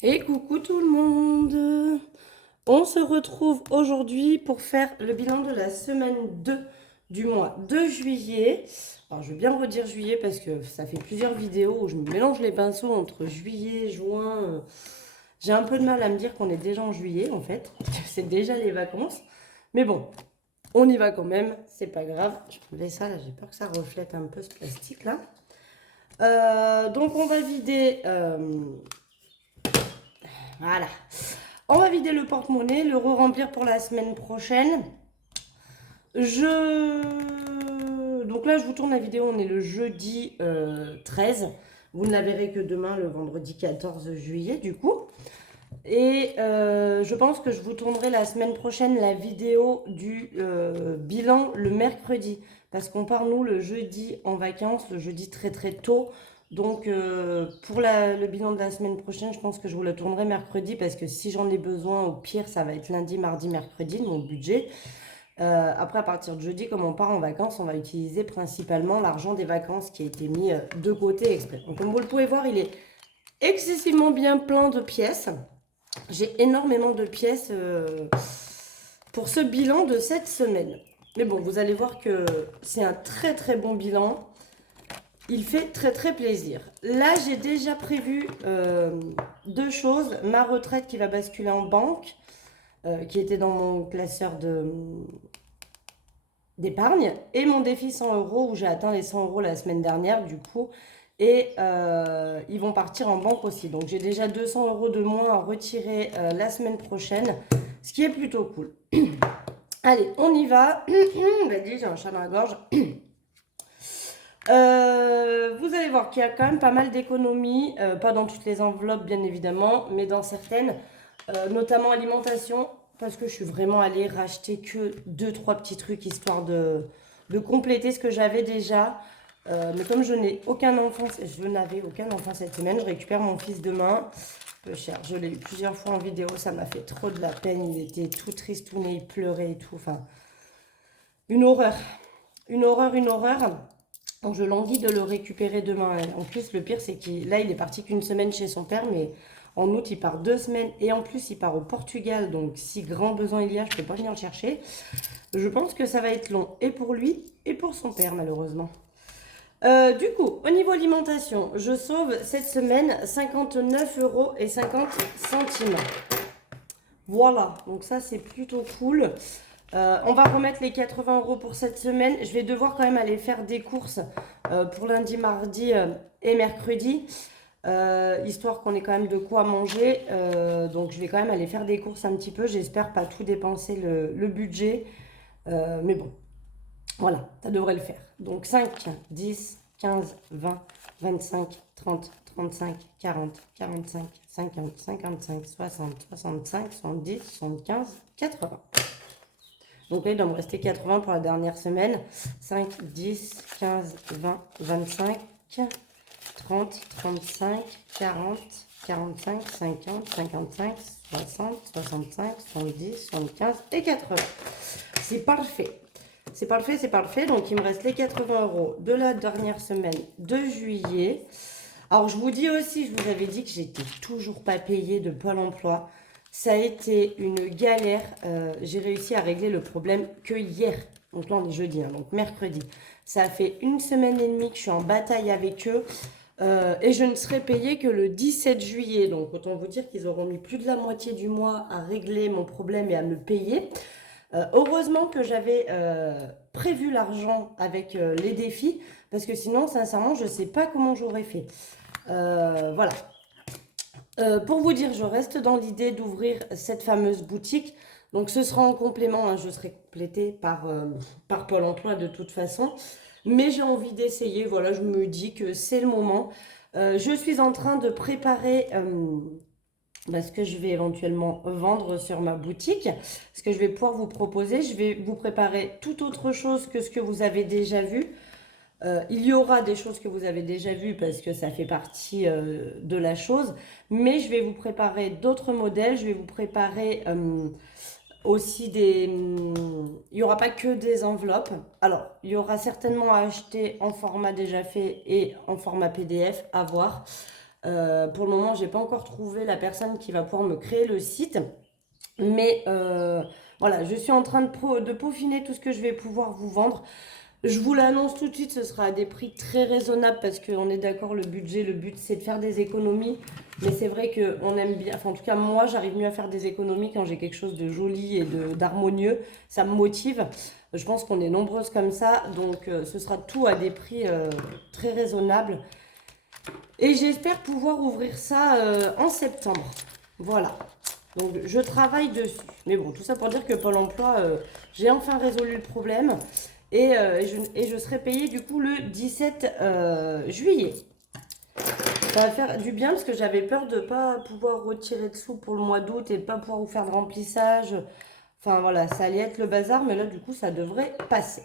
Et coucou tout le monde! On se retrouve aujourd'hui pour faire le bilan de la semaine 2 du mois de juillet. Alors je vais bien redire juillet parce que ça fait plusieurs vidéos où je me mélange les pinceaux entre juillet, juin. J'ai un peu de mal à me dire qu'on est déjà en juillet en fait, parce que c'est déjà les vacances. Mais bon, on y va quand même, c'est pas grave. Je vais enlever ça là, j'ai peur que ça reflète un peu ce plastique là. Donc on va vider... voilà. On va vider le porte-monnaie, le re-remplir pour la semaine prochaine. Donc là, je vous tourne la vidéo, on est le jeudi 13. Vous ne la verrez que demain, le vendredi 14 juillet, du coup. Et je pense que je vous tournerai la semaine prochaine la vidéo du bilan le mercredi. Parce qu'on part, nous, le jeudi en vacances, le jeudi très très tôt. Donc pour le bilan de la semaine prochaine, je pense que je vous le tournerai mercredi. Parce que si j'en ai besoin, au pire, ça va être lundi, mardi, mercredi, mon budget. Après, à partir de jeudi, comme on part en vacances, on va utiliser principalement l'argent des vacances qui a été mis de côté exprès. Donc comme vous le pouvez voir, il est excessivement bien plein de pièces. J'ai énormément de pièces pour ce bilan de cette semaine. Mais bon, vous allez voir que c'est un très très bon bilan. Il fait très très plaisir. Là, j'ai déjà prévu deux choses. Ma retraite qui va basculer en banque, qui était dans mon classeur d'épargne, et mon défi 100 euros où j'ai atteint les 100 euros la semaine dernière du coup. Et ils vont partir en banque aussi. Donc j'ai déjà 200 euros de moins à retirer la semaine prochaine, ce qui est plutôt cool. Allez, on y va. Vas-y, j'ai un chat dans la gorge. Vous allez voir qu'il y a quand même pas mal d'économies, pas dans toutes les enveloppes bien évidemment, mais dans certaines, notamment alimentation, parce que je suis vraiment allée racheter que 2-3 petits trucs histoire de compléter ce que j'avais déjà. Mais comme je n'avais aucun enfant cette semaine, je récupère mon fils demain. Peu cher, je l'ai eu plusieurs fois en vidéo, ça m'a fait trop de la peine, il était tout tristouné, il pleurait et tout, enfin, une horreur, une horreur, une horreur. Donc je languis de le récupérer demain. En plus, le pire, c'est qu'il là, il est parti qu'une semaine chez son père, mais en août, il part 2 semaines. Et en plus, il part au Portugal. Donc si grand besoin il y a, je ne peux pas venir le chercher. Je pense que ça va être long, et pour lui, et pour son père, malheureusement. Du coup, au niveau alimentation, je sauve cette semaine 59,50 €. Voilà, donc ça c'est plutôt cool. On va remettre les 80 € pour cette semaine. Je vais devoir quand même aller faire des courses pour lundi, mardi et mercredi, histoire qu'on ait quand même de quoi manger. Donc je vais quand même aller faire des courses un petit peu. J'espère pas tout dépenser le budget. Mais bon, voilà, ça devrait le faire. Donc 5, 10, 15, 20, 25, 30, 35, 40, 45, 50, 55, 60, 65, 70, 75, 80. Donc là, il doit me rester 80 pour la dernière semaine. 5, 10, 15, 20, 25, 30, 35, 40, 45, 50, 55, 60, 65, 70, 75 et 80. C'est parfait. C'est parfait, c'est parfait. Donc, il me reste les 80 € de la dernière semaine de juillet. Alors, je vous dis aussi, je vous avais dit que j'étais toujours pas payée de Pôle emploi. Ça a été une galère. J'ai réussi à régler le problème que hier. Donc là, on est jeudi, hein, donc mercredi. Ça a fait une semaine et demie que je suis en bataille avec eux. Et je ne serai payée que le 17 juillet. Donc autant vous dire qu'ils auront mis plus de la moitié du mois à régler mon problème et à me payer. Heureusement que j'avais prévu l'argent avec les défis. Parce que sinon, sincèrement, je ne sais pas comment j'aurais fait. Voilà. Pour vous dire, je reste dans l'idée d'ouvrir cette fameuse boutique. Donc ce sera en complément, hein, je serai complétée par Pôle emploi de toute façon. Mais j'ai envie d'essayer, voilà, je me dis que c'est le moment. Je suis en train de préparer ce que je vais éventuellement vendre sur ma boutique, ce que je vais pouvoir vous proposer. Je vais vous préparer tout autre chose que ce que vous avez déjà vu. Il y aura des choses que vous avez déjà vues parce que ça fait partie de la chose, mais je vais vous préparer d'autres modèles, je vais vous préparer aussi il n'y aura pas que des enveloppes. Alors, il y aura certainement à acheter en format déjà fait et en format PDF, à voir. Pour le moment, j'ai pas encore trouvé la personne qui va pouvoir me créer le site. Mais voilà, je suis en train de peaufiner tout ce que je vais pouvoir vous vendre. Je vous l'annonce tout de suite, ce sera à des prix très raisonnables parce qu'on est d'accord, le but c'est de faire des économies. Mais c'est vrai qu'on aime bien, enfin en tout cas moi j'arrive mieux à faire des économies quand j'ai quelque chose de joli et d'harmonieux. Ça me motive. Je pense qu'on est nombreuses comme ça, donc ce sera tout à des prix très raisonnables. Et j'espère pouvoir ouvrir ça en septembre. Voilà. Donc je travaille dessus. Mais bon, tout ça pour dire que Pôle emploi, j'ai enfin résolu le problème. Et je serai payée du coup le 17 juillet. Ça va faire du bien parce que j'avais peur de ne pas pouvoir retirer de sous pour le mois d'août et de ne pas pouvoir vous faire de remplissage. Enfin voilà, ça allait être le bazar, mais là du coup ça devrait passer.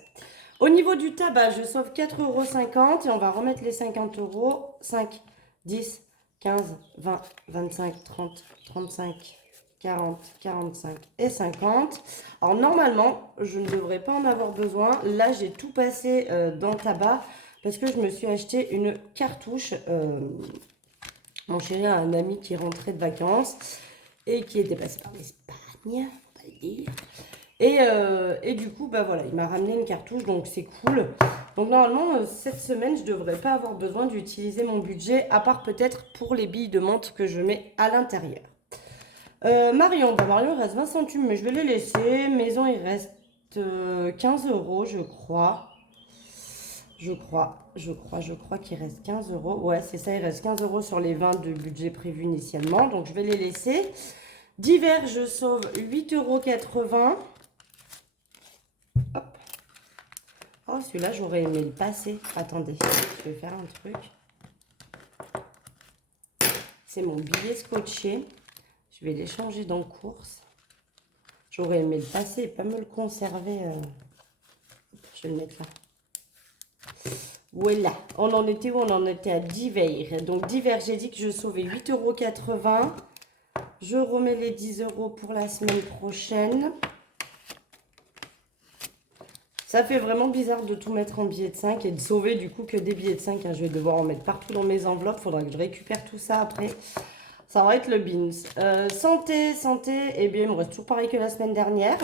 Au niveau du tabac, je sauve 4,50 € et on va remettre les 50 euros. 5, 10, 15, 20, 25, 30, 35, 40, 45 et 50. Alors normalement, je ne devrais pas en avoir besoin. Là, j'ai tout passé dans le tabac parce que je me suis acheté une cartouche. Mon chéri a un ami qui est rentré de vacances et qui était passé par l'Espagne, on va le dire. Et du coup, bah voilà, il m'a ramené une cartouche, donc c'est cool. Donc normalement, cette semaine, je ne devrais pas avoir besoin d'utiliser mon budget, à part peut-être pour les billes de menthe que je mets à l'intérieur. Marion, bah Marion, il reste 20 centimes, mais je vais les laisser. Maison, il reste 15 euros, je crois. Je crois qu'il reste 15 euros. Ouais, c'est ça, il reste 15 euros sur les 20 de budget prévu initialement. Donc, je vais les laisser. Divers, je sauve 8,80 €. Hop. Oh, celui-là, j'aurais aimé le passer. Attendez, je vais faire un truc. C'est mon billet scotché. Je vais l'échanger dans course. J'aurais aimé le passer et pas me le conserver. Je vais le mettre là. Voilà, on en était où? On en était à divers. Donc divers, j'ai dit que je sauvais 8,80 €. Je remets les 10 € pour la semaine prochaine. Ça fait vraiment bizarre de tout mettre en billets de 5 et de sauver du coup que des billets de 5. Hein. Je vais devoir en mettre partout dans mes enveloppes. Il faudra que je récupère tout ça après. Ça va être le beans. Santé. Eh bien, il me reste toujours pareil que la semaine dernière.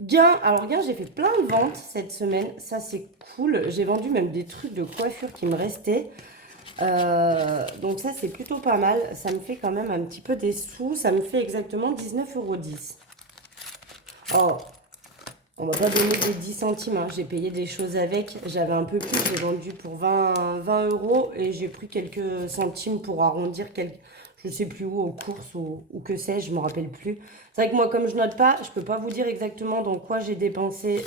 Gain, alors gain, j'ai fait plein de ventes cette semaine, ça c'est cool. J'ai vendu même des trucs de coiffure qui me restaient. Donc ça c'est plutôt pas mal, ça me fait quand même un petit peu des sous, ça me fait exactement 19,10 €. Oh, on va pas donner des 10 centimes, hein. J'ai payé des choses avec, j'avais un peu plus, j'ai vendu pour 20 € et j'ai pris quelques centimes pour arrondir quelques... Je sais plus où, aux courses ou que sais-je, je ne me rappelle plus. C'est vrai que moi, comme je note pas, je ne peux pas vous dire exactement dans quoi j'ai dépensé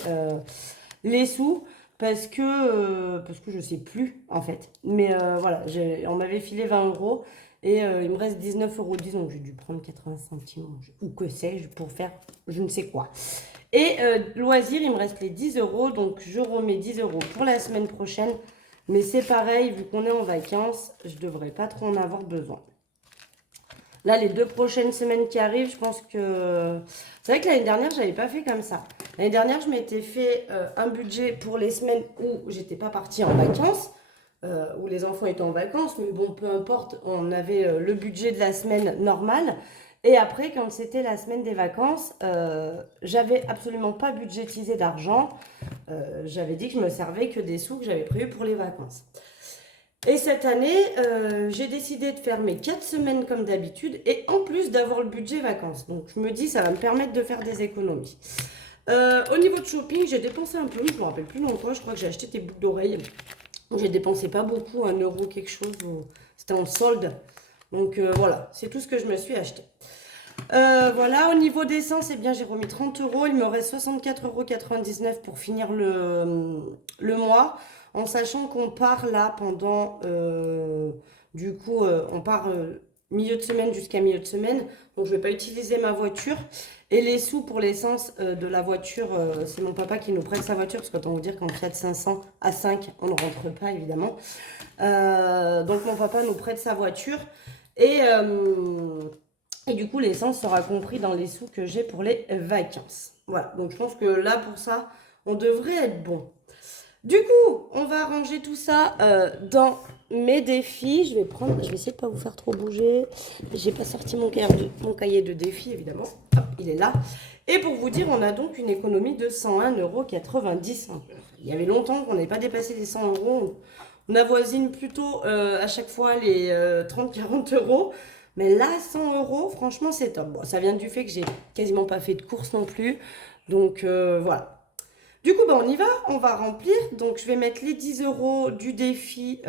les sous parce que je ne sais plus, en fait. Mais voilà, on m'avait filé 20 € et il me reste 19,10 €, donc j'ai dû prendre 80 centimes ou que sais-je pour faire je ne sais quoi. Et loisirs, il me reste les 10 €, donc je remets 10 € pour la semaine prochaine. Mais c'est pareil, vu qu'on est en vacances, je ne devrais pas trop en avoir besoin. Là, les 2 prochaines semaines qui arrivent, je pense que... C'est vrai que l'année dernière, je n'avais pas fait comme ça. L'année dernière, je m'étais fait un budget pour les semaines où j'étais pas partie en vacances, où les enfants étaient en vacances. Mais bon, peu importe, on avait le budget de la semaine normale. Et après, quand c'était la semaine des vacances, j'avais absolument pas budgétisé d'argent. J'avais dit que je me servais que des sous que j'avais prévus pour les vacances. Et cette année, j'ai décidé de faire mes 4 semaines comme d'habitude et en plus d'avoir le budget vacances. Donc je me dis, ça va me permettre de faire des économies. Au niveau de shopping, j'ai dépensé un peu, je ne me rappelle plus dans quoi, je crois que j'ai acheté des boucles d'oreilles. J'ai dépensé pas beaucoup, 1 € quelque chose, c'était en solde. Donc voilà, c'est tout ce que je me suis acheté. Voilà, au niveau d'essence, eh bien j'ai remis 30 €, il me reste 64,99 € pour finir le mois. En sachant qu'on part là pendant, du coup, on part milieu de semaine jusqu'à milieu de semaine. Donc, je ne vais pas utiliser ma voiture. Et les sous pour l'essence de la voiture, c'est mon papa qui nous prête sa voiture. Parce qu'autant vous dire qu'en Fiat 500 à 5, on ne rentre pas, évidemment. Donc, mon papa nous prête sa voiture. Et du coup, l'essence sera compris dans les sous que j'ai pour les vacances. Voilà, donc je pense que là, pour ça, on devrait être bon. Du coup, on va ranger tout ça dans mes défis. Je vais essayer de pas vous faire trop bouger. J'ai pas sorti mon cahier de défis, évidemment. Hop, il est là. Et pour vous dire, on a donc une économie de 101,90 €. Il y avait longtemps qu'on n'avait pas dépassé les 100 €. On avoisine plutôt à chaque fois les 30-40 €. Mais là, 100 €, franchement, c'est top. Bon, ça vient du fait que j'ai quasiment pas fait de course non plus. Donc voilà. Du coup, on y va, on va remplir. Donc je vais mettre les 10 € du défi.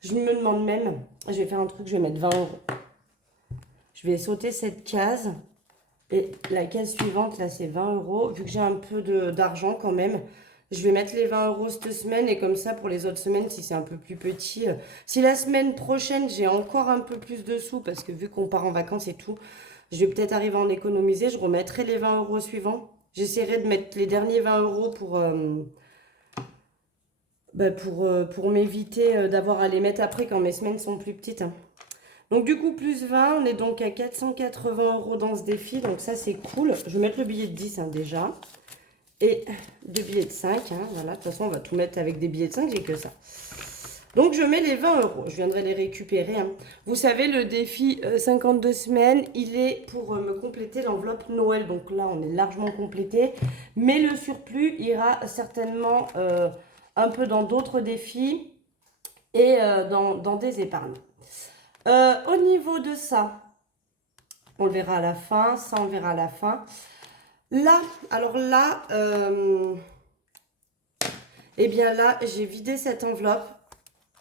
Je me demande même, je vais faire un truc, je vais mettre 20 €. Je vais sauter cette case. Et la case suivante, là, c'est 20 €. Vu que j'ai un peu d'argent quand même, je vais mettre les 20 € cette semaine. Et comme ça, pour les autres semaines, si c'est un peu plus petit. Si la semaine prochaine, j'ai encore un peu plus de sous, parce que vu qu'on part en vacances et tout, je vais peut-être arriver à en économiser. Je remettrai les 20 € suivants. J'essaierai de mettre les derniers 20 € pour m'éviter d'avoir à les mettre après quand mes semaines sont plus petites, hein. Donc du coup, plus 20, on est donc à 480 € dans ce défi. Donc ça, c'est cool. Je vais mettre le billet de 10 déjà. Et deux billets de 5. Voilà, de toute façon, on va tout mettre avec des billets de 5. J'ai que ça. Donc je mets les 20 €. Je viendrai les récupérer, hein. Vous savez, le défi 52 semaines, il est pour me compléter l'enveloppe Noël. Donc là, on est largement complété. Mais le surplus ira certainement un peu dans d'autres défis et dans des épargnes. Au niveau de ça, on le verra à la fin. Ça, on le verra à la fin. Là, alors là, eh bien là, j'ai vidé cette enveloppe.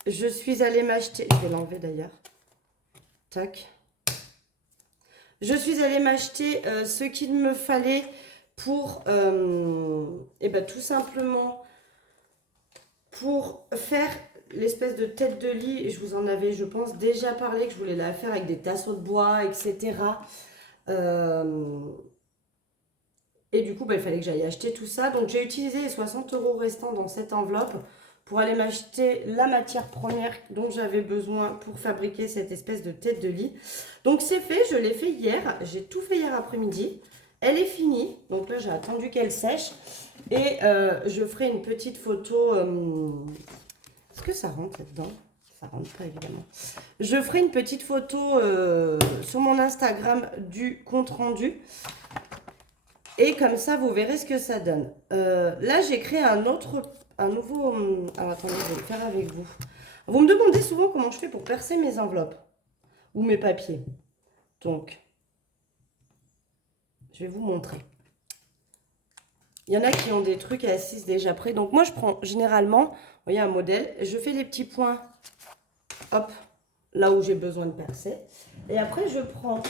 Je suis allée m'acheter... Je vais l'enlever d'ailleurs. Tac. Je suis allée m'acheter ce qu'il me fallait pour... tout simplement pour faire l'espèce de tête de lit. Je vous en avais, je pense, déjà parlé que je voulais la faire avec des tasseaux de bois, etc. Et du coup, il fallait que j'aille acheter tout ça. Donc, j'ai utilisé les 60 € restants dans cette enveloppe pour aller m'acheter la matière première dont j'avais besoin pour fabriquer cette espèce de tête de lit. Donc, c'est fait. Je l'ai fait hier. J'ai tout fait hier après-midi. Elle est finie. Donc là, j'ai attendu qu'elle sèche. Et je ferai une petite photo. Est-ce que ça rentre là-dedans? Ça rentre pas, évidemment. Je ferai une petite photo sur mon Instagram du compte rendu. Et comme ça, vous verrez ce que ça donne. Là, j'ai créé un nouveau... Alors, attendez, je vais le faire avec vous. Vous me demandez souvent comment je fais pour percer mes enveloppes ou mes papiers. Donc, je vais vous montrer. Il y en a qui ont des trucs à 6 déjà prêts. Donc, moi, je prends généralement, vous voyez, un modèle. Je fais les petits points, hop, là où j'ai besoin de percer. Et après, je prends...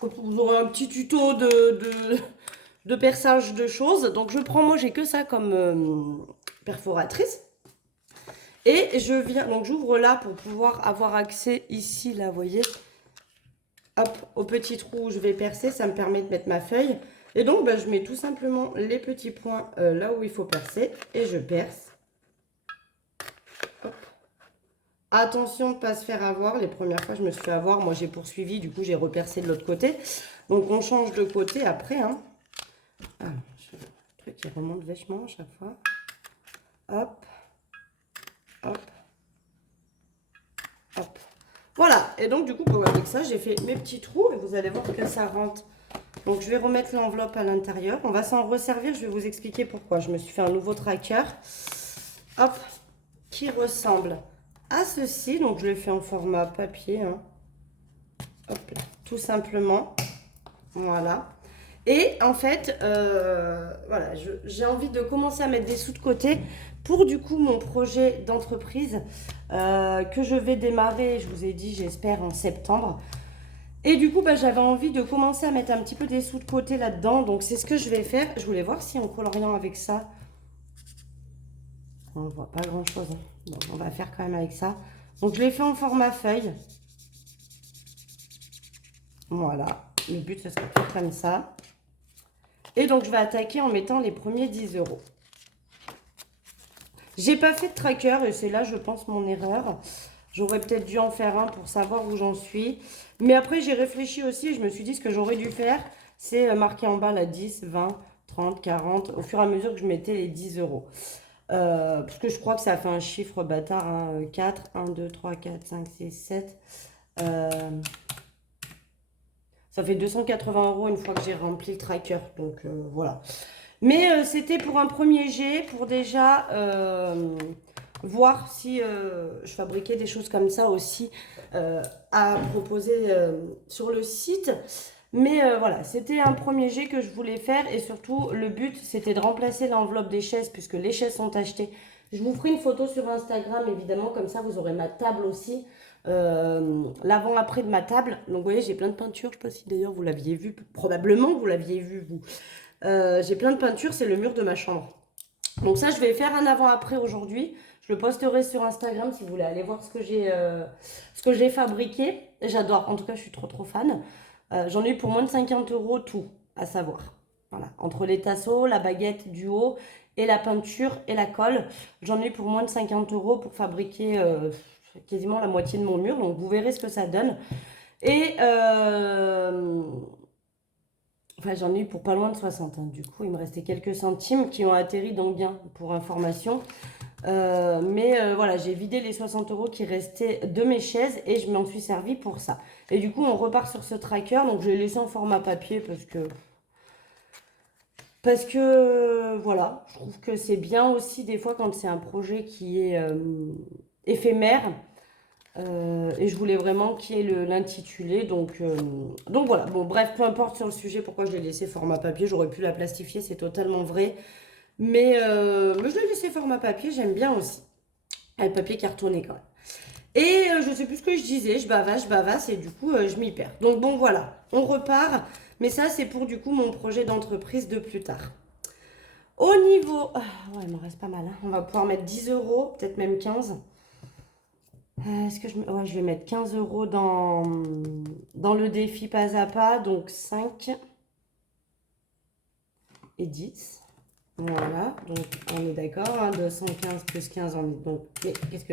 Vous aurez un petit tuto de perçage de choses. Donc, je prends, moi, j'ai que ça comme perforatrice. Et je viens, donc j'ouvre là pour pouvoir avoir accès ici, là, vous voyez. Hop, au petit trou où je vais percer, ça me permet de mettre ma feuille. Et donc, je mets tout simplement les petits points là où il faut percer. Et je perce. Hop. Attention de ne pas se faire avoir. Les premières fois, je me suis fait avoir. Moi, j'ai poursuivi. Du coup, j'ai repercé de l'autre côté. Donc, on change de côté après, hein. Ah, le truc qui remonte vachement à chaque fois. Hop. Hop. Hop. Voilà. Et donc, du coup, avec ça, j'ai fait mes petits trous. Et vous allez voir que ça rentre. Donc, je vais remettre l'enveloppe à l'intérieur. On va s'en resservir. Je vais vous expliquer pourquoi. Je me suis fait un nouveau tracker. Hop. Qui ressemble à ceci. Donc, je l'ai fait en format papier, hein. Hop là. Tout simplement. Voilà. Et en fait, voilà, j'ai envie de commencer à mettre des sous de côté pour du coup mon projet d'entreprise que je vais démarrer, je vous ai dit, j'espère en septembre. Et du coup, j'avais envie de commencer à mettre un petit peu des sous de côté là-dedans. Donc, c'est ce que je vais faire. Je voulais voir si en coloriant avec ça, on ne voit pas grand-chose, hein. Donc, on va faire quand même avec ça. Donc, je l'ai fait en format feuille. Voilà. Le but, ce serait de faire comme ça. Et donc, je vais attaquer en mettant les premiers 10 €. J'ai pas fait de tracker et c'est là, je pense, mon erreur. J'aurais peut-être dû en faire un pour savoir où j'en suis. Mais après, j'ai réfléchi aussi et je me suis dit ce que j'aurais dû faire, c'est marquer en bas la 10, 20, 30, 40, au fur et à mesure que je mettais les 10 €. Parce que je crois que ça fait un chiffre bâtard, hein, 4, 1, 2, 3, 4, 5, 6, 7. Euh, Ça fait 280 euros une fois que j'ai rempli le tracker. Donc voilà. Mais c'était pour un premier jet, pour déjà voir si je fabriquais des choses comme ça aussi à proposer sur le site. Mais voilà, c'était un premier jet que je voulais faire et surtout le but c'était de remplacer l'enveloppe des chaises puisque les chaises sont achetées. Je vous ferai une photo sur Instagram évidemment, comme ça vous aurez ma table aussi, l'avant-après de ma table. Donc vous voyez, j'ai plein de peintures, je ne sais pas si d'ailleurs vous l'aviez vu, probablement vous l'aviez vu vous. J'ai plein de peintures, c'est le mur de ma chambre. Donc ça, je vais faire un avant-après aujourd'hui. Je le posterai sur Instagram si vous voulez aller voir ce que j'ai fabriqué. J'adore, en tout cas, je suis trop fan. J'en ai eu pour moins de 50 euros tout, à savoir. Voilà, entre les tasseaux, la baguette du haut et la peinture et la colle. J'en ai eu pour moins de 50 euros pour fabriquer quasiment la moitié de mon mur. Donc vous verrez ce que ça donne. Et enfin, j'en ai eu pour pas loin de 60, hein. Du coup, il me restait quelques centimes qui ont atterri dans le gain, pour information. Mais voilà, j'ai vidé les 60 euros qui restaient de mes chaises et je m'en suis servi pour ça. Et du coup, on repart sur ce tracker. Donc, je l'ai laissé en format papier parce que voilà, je trouve que c'est bien aussi des fois quand c'est un projet qui est éphémère. Et je voulais vraiment qu'il y ait l'intitulé. Donc voilà. Bon, bref, peu importe sur le sujet pourquoi je l'ai laissé format papier. J'aurais pu la plastifier, c'est totalement vrai. Mais je l'ai laissé format papier, j'aime bien aussi. Avec papier cartonné quand même. Et je sais plus ce que je disais, je bavasse et du coup je m'y perds. Donc bon voilà, on repart. Mais ça c'est pour du coup mon projet d'entreprise de plus tard. Au niveau... Ah, ouais, il me reste pas mal, hein. On va pouvoir mettre 10 euros, peut-être même 15. Est-ce que ouais, je vais mettre 15 euros dans le défi pas à pas. Donc 5 et 10. Voilà, donc on est d'accord, hein, 215 plus 15, on est donc... Mais qu'est-ce que...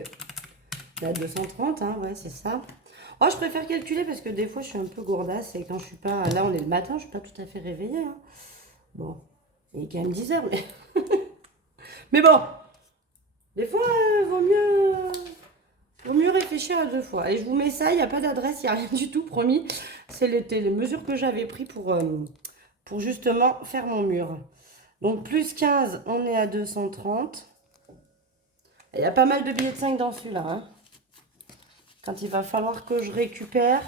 Là, 230, hein, ouais, c'est ça. Oh, je préfère calculer parce que des fois, je suis un peu gourdasse et quand je suis pas... Là, on est le matin, je suis pas tout à fait réveillée, hein. Bon, il est quand même 10 heures, mais... Mais bon, des fois, vaut mieux réfléchir à deux fois. Et je vous mets ça, il n'y a pas d'adresse, il n'y a rien du tout, promis. C'est les mesures que j'avais prises pour justement faire mon mur. Donc, plus 15, on est à 230. Il y a pas mal de billets de 5 dans celui-là, hein. Quand il va falloir que je récupère,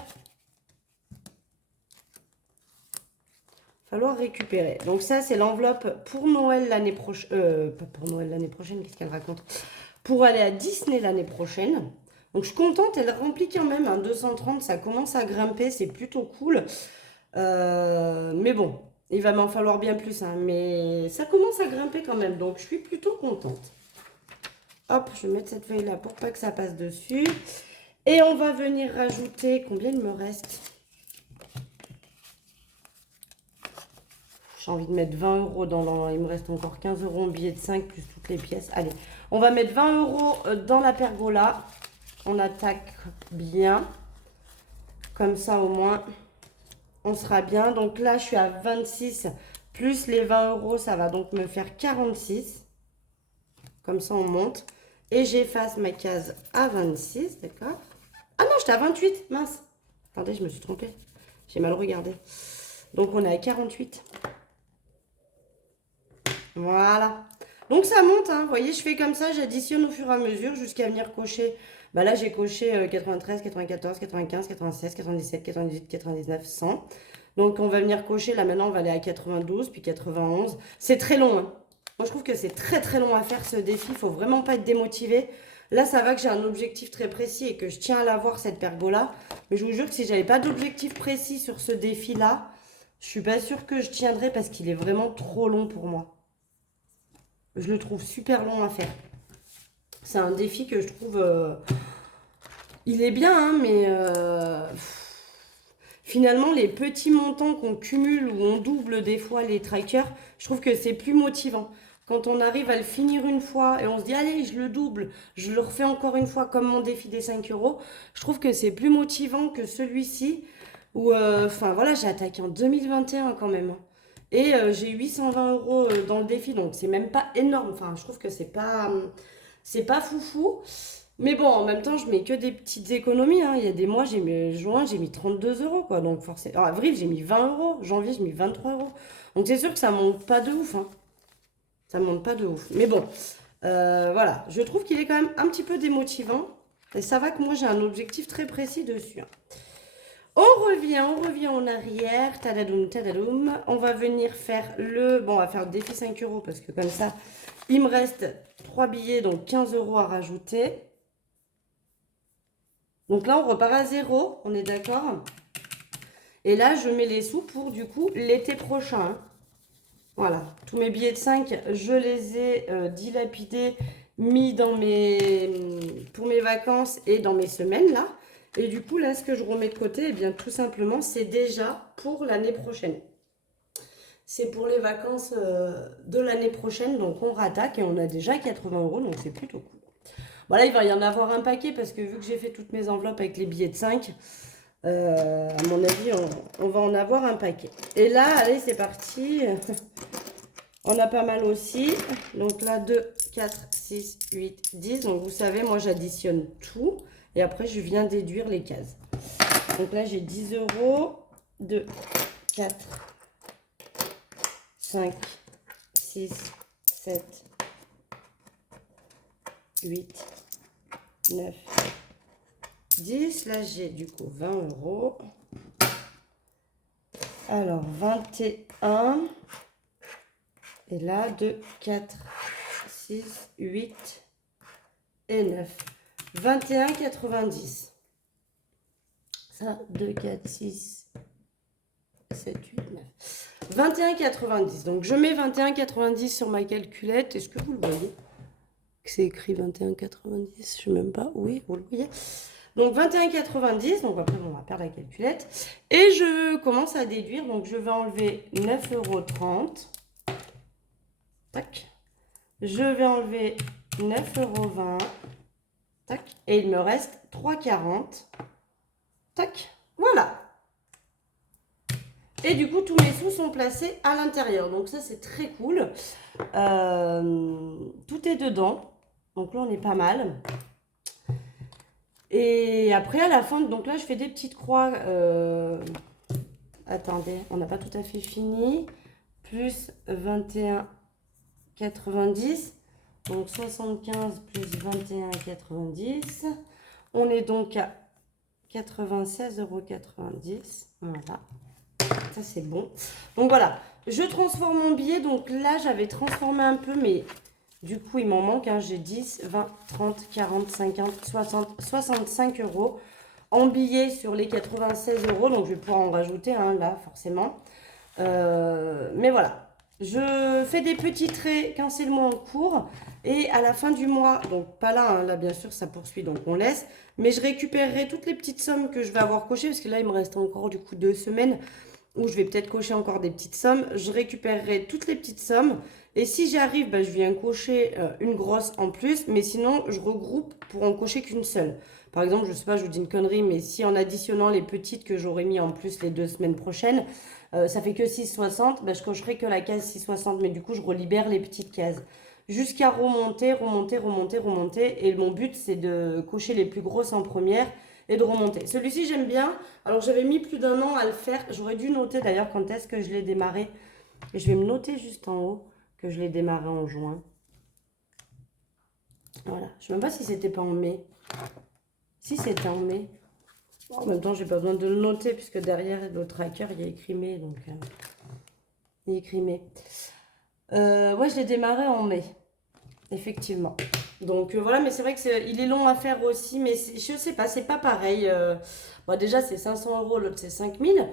falloir récupérer. Donc ça, c'est l'enveloppe pour Noël l'année prochaine. Pas pour Noël l'année prochaine, qu'est-ce qu'elle raconte? Pour aller à Disney l'année prochaine. Donc je suis contente, elle remplit quand même, hein, 230, ça commence à grimper, c'est plutôt cool. Mais bon, il va m'en falloir bien plus, hein, mais ça commence à grimper quand même, donc je suis plutôt contente. Hop, je vais mettre cette feuille-là pour pas que ça passe dessus. Et on va venir rajouter, combien il me reste? J'ai envie de mettre 20 euros il me reste encore 15 euros en billet de 5 plus toutes les pièces. Allez, on va mettre 20 euros dans la pergola. On attaque bien. Comme ça au moins, on sera bien. Donc là, je suis à 26 plus les 20 euros. Ça va donc me faire 46. Comme ça, on monte. Et j'efface ma case à 26, d'accord? Ah non, j'étais à 28, mince. Attendez, je me suis trompée. J'ai mal regardé. Donc, on est à 48. Voilà. Donc, ça monte, hein. Vous voyez, je fais comme ça, j'additionne au fur et à mesure jusqu'à venir cocher. Bah là, j'ai coché 93, 94, 95, 96, 97, 98, 99, 100. Donc, on va venir cocher. Là, maintenant, on va aller à 92, puis 91. C'est très long, hein. Moi, je trouve que c'est très long à faire ce défi. Il faut vraiment pas être démotivé. Là, ça va que j'ai un objectif très précis et que je tiens à l'avoir, cette pergola. Mais je vous jure que si j'avais pas d'objectif précis sur ce défi-là, je suis pas sûre que je tiendrais parce qu'il est vraiment trop long pour moi. Je le trouve super long à faire. C'est un défi que je trouve... il est bien, hein, mais... Finalement, les petits montants qu'on cumule ou on double des fois les trackers, je trouve que c'est plus motivant. Quand on arrive à le finir une fois et on se dit, allez, je le double, je le refais encore une fois comme mon défi des 5 euros, je trouve que c'est plus motivant que celui-ci où, enfin voilà, j'ai attaqué en 2021 quand même. Et j'ai 820 € dans le défi, donc c'est même pas énorme. Enfin, je trouve que c'est pas foufou. Mais bon, en même temps, je mets que des petites économies, hein. Il y a des mois, juin, j'ai mis 32 € quoi. Donc forcément, en avril, j'ai mis 20 €. Janvier, j'ai mis 23 €. Donc c'est sûr que ça monte pas de ouf, hein. Ça monte pas de ouf. Mais bon, voilà. Je trouve qu'il est quand même un petit peu démotivant. Et ça va que moi, j'ai un objectif très précis dessus, hein. On revient en arrière. Tadadoum, tadadoum. On va venir faire bon, on va faire le défi 5 € parce que comme ça, il me reste 3 billets, donc 15 € à rajouter. Donc là, on repart à 0, on est d'accord? Et là, je mets les sous pour, du coup, l'été prochain, hein. Voilà, tous mes billets de 5, je les ai dilapidés, mis pour mes vacances et dans mes semaines, là. Et du coup, là, ce que je remets de côté, eh bien, tout simplement, c'est déjà pour l'année prochaine. C'est pour les vacances de l'année prochaine, donc on rattaque et on a déjà 80 €, donc c'est plutôt cool. Voilà, il va y en avoir un paquet parce que vu que j'ai fait toutes mes enveloppes avec les billets de 5, à mon avis, on va en avoir un paquet. Et là, allez, c'est parti. On a pas mal aussi. Donc là, 2, 4, 6, 8, 10. Donc vous savez, moi, j'additionne tout. Et après, je viens déduire les cases. Donc là, j'ai 10 €. 2, 4, 5, 6, 7, 8, 9, 10. Là, j'ai du coup 20 €. Alors, 21. Et là, 2, 4, 6, 8 et 9. 21,90. Ça, 2, 4, 6, 7, 8, 9. 21,90. Donc, je mets 21,90 sur ma calculette. Est-ce que vous le voyez? C'est écrit 21,90. Je ne sais même pas. Oui, vous le voyez. Donc, 21,90. Donc, après, on va perdre la calculette. Et je commence à déduire. Donc, je vais enlever 9,30 €. Tac. Je vais enlever 9,20 €. Tac. Et il me reste 3,40 €. Tac. Voilà. Et du coup, tous mes sous sont placés à l'intérieur. Donc ça, c'est très cool. Tout est dedans. Donc là, on est pas mal. Et après, à la fin, donc là, je fais des petites croix. Attendez, on n'a pas tout à fait fini. Plus 21,90. Donc 75 plus 21,90. On est donc à 96,90 €. Voilà. Ça, c'est bon. Donc voilà. Je transforme mon billet. Donc là, j'avais transformé un peu, mais du coup, il m'en manque, hein. J'ai 10, 20, 30, 40, 50, 60, 65 € en billets sur les 96 €. Donc je vais pouvoir en rajouter, hein, là, forcément. Mais voilà. Je fais des petits traits quand c'est le mois en cours. Et à la fin du mois, donc pas là, hein, là bien sûr ça poursuit, donc on laisse. Mais je récupérerai toutes les petites sommes que je vais avoir cochées, parce que là il me reste encore du coup 2 semaines où je vais peut-être cocher encore des petites sommes. Je récupérerai toutes les petites sommes. Et si j'y arrive, bah, je viens cocher une grosse en plus. Mais sinon, je regroupe pour en cocher qu'une seule. Par exemple, je sais pas, je vous dis une connerie, mais si en additionnant les petites que j'aurais mis en plus les 2 semaines prochaines, ça fait que 6,60, bah, je cocherai que la case 6,60. Mais du coup, je relibère les petites cases. Jusqu'à remonter, remonter, remonter, remonter. Et mon but, c'est de cocher les plus grosses en première et de remonter. Celui-ci, j'aime bien. Alors, j'avais mis plus d'1 an à le faire. J'aurais dû noter d'ailleurs quand est-ce que je l'ai démarré. Et je vais me noter juste en haut que je l'ai démarré en juin. Voilà. Je ne sais même pas si c'était pas en mai. Si c'était en mai. En même temps, j'ai pas besoin de le noter puisque derrière le tracker, il y a écrit mai. Donc, il y a écrit mai. Ouais, je l'ai démarré en mai. Effectivement. Donc voilà, mais c'est vrai que il est long à faire aussi, mais je sais pas, c'est pas pareil. Bon, déjà, c'est 500 €, l'autre, c'est 5000.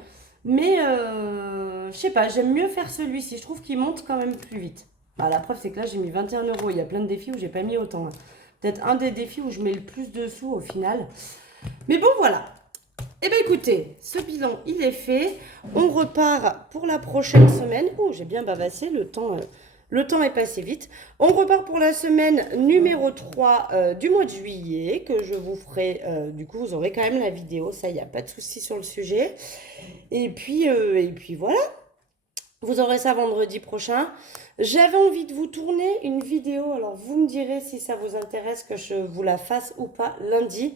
Mais je sais pas, j'aime mieux faire celui-ci. Je trouve qu'il monte quand même plus vite. Bah, la preuve, c'est que là, j'ai mis 21 €. Il y a plein de défis où j'ai pas mis autant, hein. Peut-être un des défis où je mets le plus de sous au final. Mais bon, voilà. Eh bien, écoutez, ce bilan, il est fait. On repart pour la prochaine semaine. Oh, j'ai bien bavassé, le temps est passé vite. On repart pour la semaine numéro 3 du mois de juillet, que je vous ferai, du coup, vous aurez quand même la vidéo, ça, il n'y a pas de souci sur le sujet. Et puis voilà. Vous aurez ça vendredi prochain. J'avais envie de vous tourner une vidéo. Alors, vous me direz si ça vous intéresse que je vous la fasse ou pas lundi.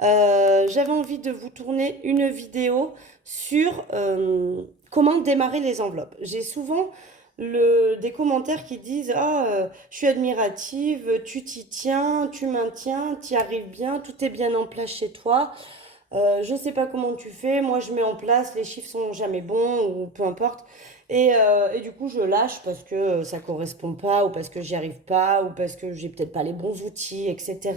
J'avais envie de vous tourner une vidéo sur comment démarrer les enveloppes. J'ai souvent des commentaires qui disent ah, je suis admirative, tu t'y tiens, tu maintiens, tu y arrives bien, tout est bien en place chez toi. Je sais pas comment tu fais, moi je mets en place, les chiffres sont jamais bons ou peu importe. Et du coup je lâche parce que ça correspond pas ou parce que j'y arrive pas ou parce que j'ai peut-être pas les bons outils, etc.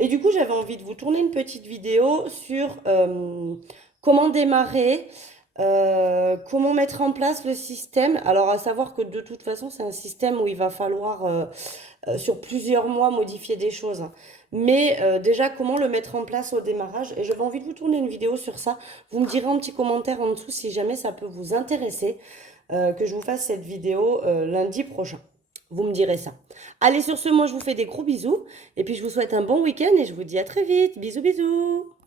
Et du coup j'avais envie de vous tourner une petite vidéo sur comment démarrer, comment mettre en place le système. Alors à savoir que de toute façon c'est un système où il va falloir sur plusieurs mois modifier des choses, hein. Mais déjà, comment le mettre en place au démarrage? Et j'avais envie de vous tourner une vidéo sur ça. Vous me direz un petit commentaire en dessous si jamais ça peut vous intéresser, que je vous fasse cette vidéo lundi prochain. Vous me direz ça. Allez, sur ce, moi, je vous fais des gros bisous. Et puis, je vous souhaite un bon week-end et je vous dis à très vite. Bisous, bisous.